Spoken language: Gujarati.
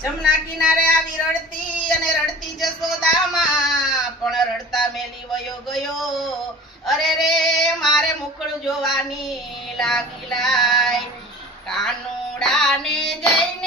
જમના કિનારે આવી રડતી અને રડતી જશોદામાં પણ રડતા મેલી વયો ગયો. અરે રે મારે મુખડું જોવાની લાગી લાય કાનુડાને જઈને